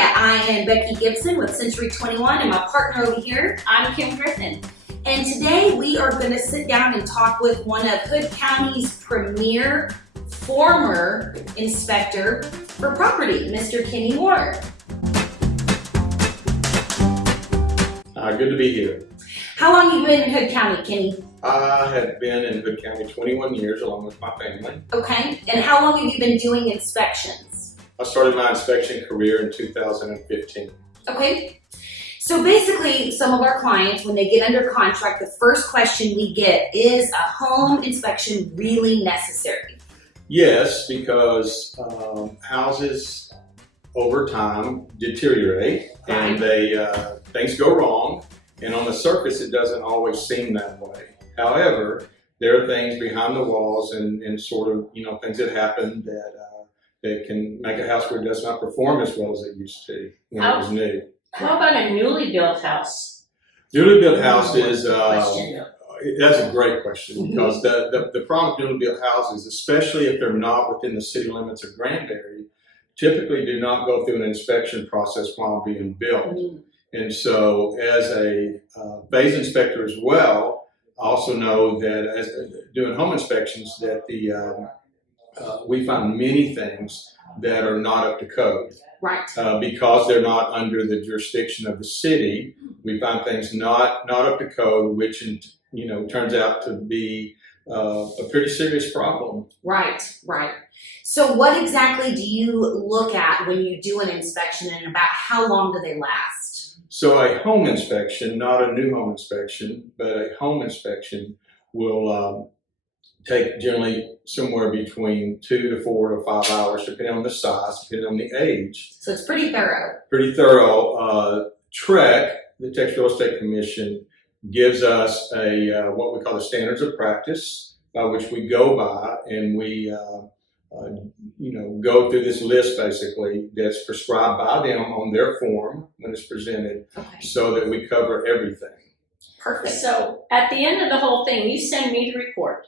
I am Becky Gibson with Century 21 and my partner over here, I'm Kim Griffin. And today we are going to sit down and talk with one of Hood County's premier former inspector for property, Mr. Kenny Ward. Good to be here. How long have you been in Hood County, Kenny? I have been in Hood County 21 years along with my family. Okay, and how long have you been doing inspections? I started my inspection career in 2015. Okay, so basically some of our clients, when they get under contract, the first question we get is a home inspection really necessary? Yes, because houses over time deteriorate and things go wrong, and on the surface it doesn't always seem that way. However, there are things behind the walls and sort of, things that happen that can make a house where it does not perform as well as it used to when it was new. How about a newly built house? Newly built houses, that's a great question, because the problem with newly built houses, especially if they're not within the city limits of Granbury, typically do not go through an inspection process while being built. And so as a phase inspector as well, I also know that as doing home inspections that we find many things that are not up to code. Right. Because they're not under the jurisdiction of the city, we find things not up to code, which turns out to be a pretty serious problem. Right, right. So what exactly do you look at when you do an inspection, and about how long do they last? So a home inspection, not a new home inspection, but a home inspection will take generally somewhere between 2 to 4 to 5 hours, depending on the size, depending on the age. So it's pretty thorough. Pretty thorough. TREC, the Texas Real Estate Commission, gives us what we call the standards of practice, by which we go by, and we go through this list basically that's prescribed by them on their form when it's presented, so that we cover everything. Perfect. So at the end of the whole thing, you send me the report.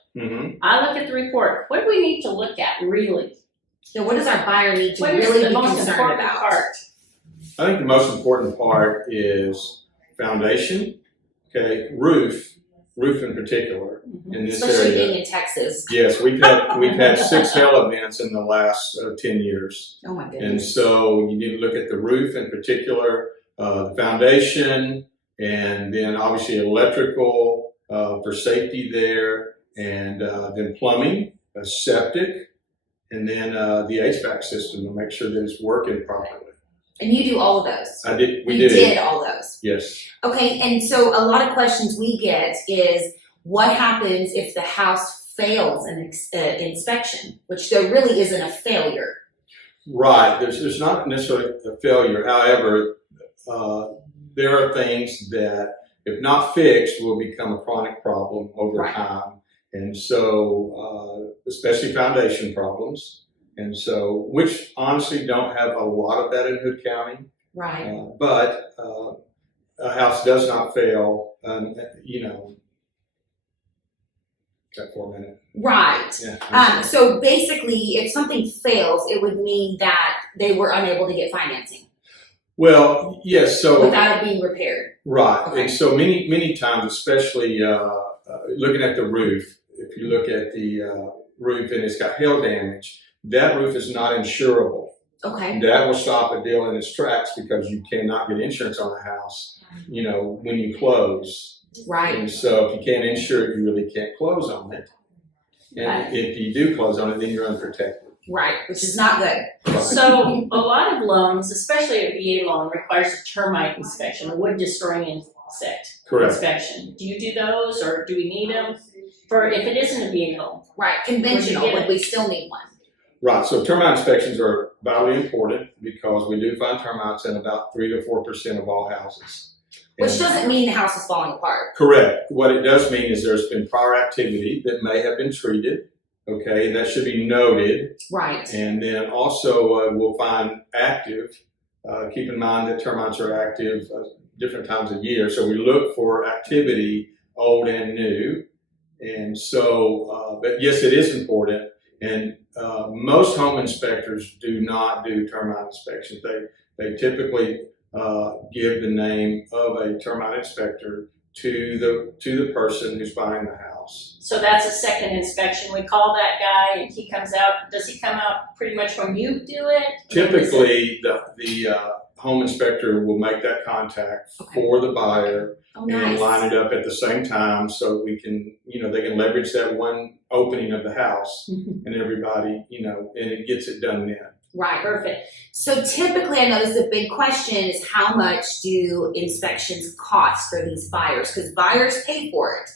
I look at the report. What do we need to look at really? So what does our buyer need to What really is the be most concerned important about? part? I think the most important part is foundation, roof in particular in this Especially area. being in Texas. Yes, we've had 6 hail events in the last 10 years. Oh my goodness. And so you need to look at the roof in particular, the foundation, and then obviously electrical for safety there, and then plumbing, septic, and then the HVAC system to make sure that it's working properly. And you do all of those? I did. We did. did. You did all those? Yes. Okay, and so a lot of questions we get is, what happens if the house fails an inspection, which there really isn't a failure? Right. There's not necessarily a failure. However, there are things that, if not fixed, will become a chronic problem over time. And so, especially foundation problems. And so, which honestly don't have a lot of that in Hood County. Right. But a house does not fail, Got 4 minutes. Right. Yeah. So basically, if something fails, it would mean that they were unable to get financing. Well, yes. So without it being repaired. Right. Okay. And so many times, especially looking at the roof, if you look at the roof and it's got hail damage, that roof is not insurable. Okay. That will stop a deal in its tracks, because you cannot get insurance on a house, when you close. Right. And so if you can't insure it, you really can't close on it. And if you do close on it, then you're unprotected. Right, which is not good. Right. So a lot of loans, especially a VA loan, requires a termite inspection, a wood destroying insect inspection. Do you do those, or do we need them for if it isn't a VA loan? Right, conventional, but we still need one. Right, so termite inspections are vitally important, because we do find termites in about 3 to 4% of all houses. Which doesn't mean the house is falling apart. Correct. What it does mean is there's been prior activity that may have been treated, and that should be noted. Right. And then also we'll find active, keep in mind that termites are active different times of year, so we look for activity old and new. And so, but yes, it is important. And most home inspectors do not do termite inspections. they typically give the name of a termite inspector to the person who's buying the house. So that's a second inspection. We call that guy and he comes out. Does he come out pretty much when you do it? Typically, the home inspector will make that contact for the buyer and line it up at the same time so we can, they can leverage that one opening of the house and everybody, and it gets it done then. Right, perfect. So typically, I know this is a big question, is how much do inspections cost for these buyers? Because buyers pay for it.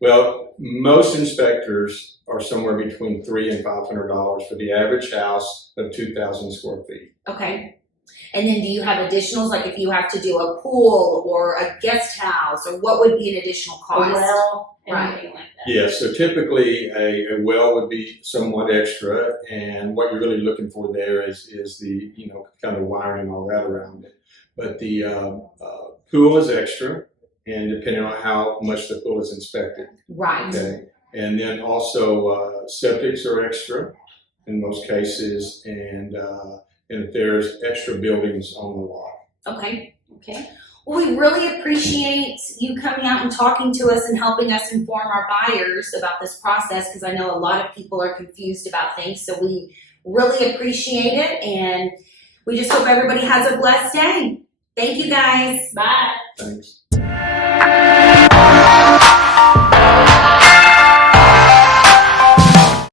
Well, most inspectors are somewhere between $300 and $500 for the average house of 2,000 square feet. Okay. And then do you have additionals, like if you have to do a pool or a guest house, or what would be an additional cost? A well, Right. anything like that. Yeah, so typically a well would be somewhat extra, and what you're really looking for there is the, kind of wiring and all that around it. But the pool is extra, and depending on how much the pool is inspected. Right. Okay. And then also septics are extra in most cases, and if there's extra buildings on the lot. Okay. Okay. Well, we really appreciate you coming out and talking to us and helping us inform our buyers about this process, because I know a lot of people are confused about things. So we really appreciate it, and we just hope everybody has a blessed day. Thank you, guys. Bye. Thanks.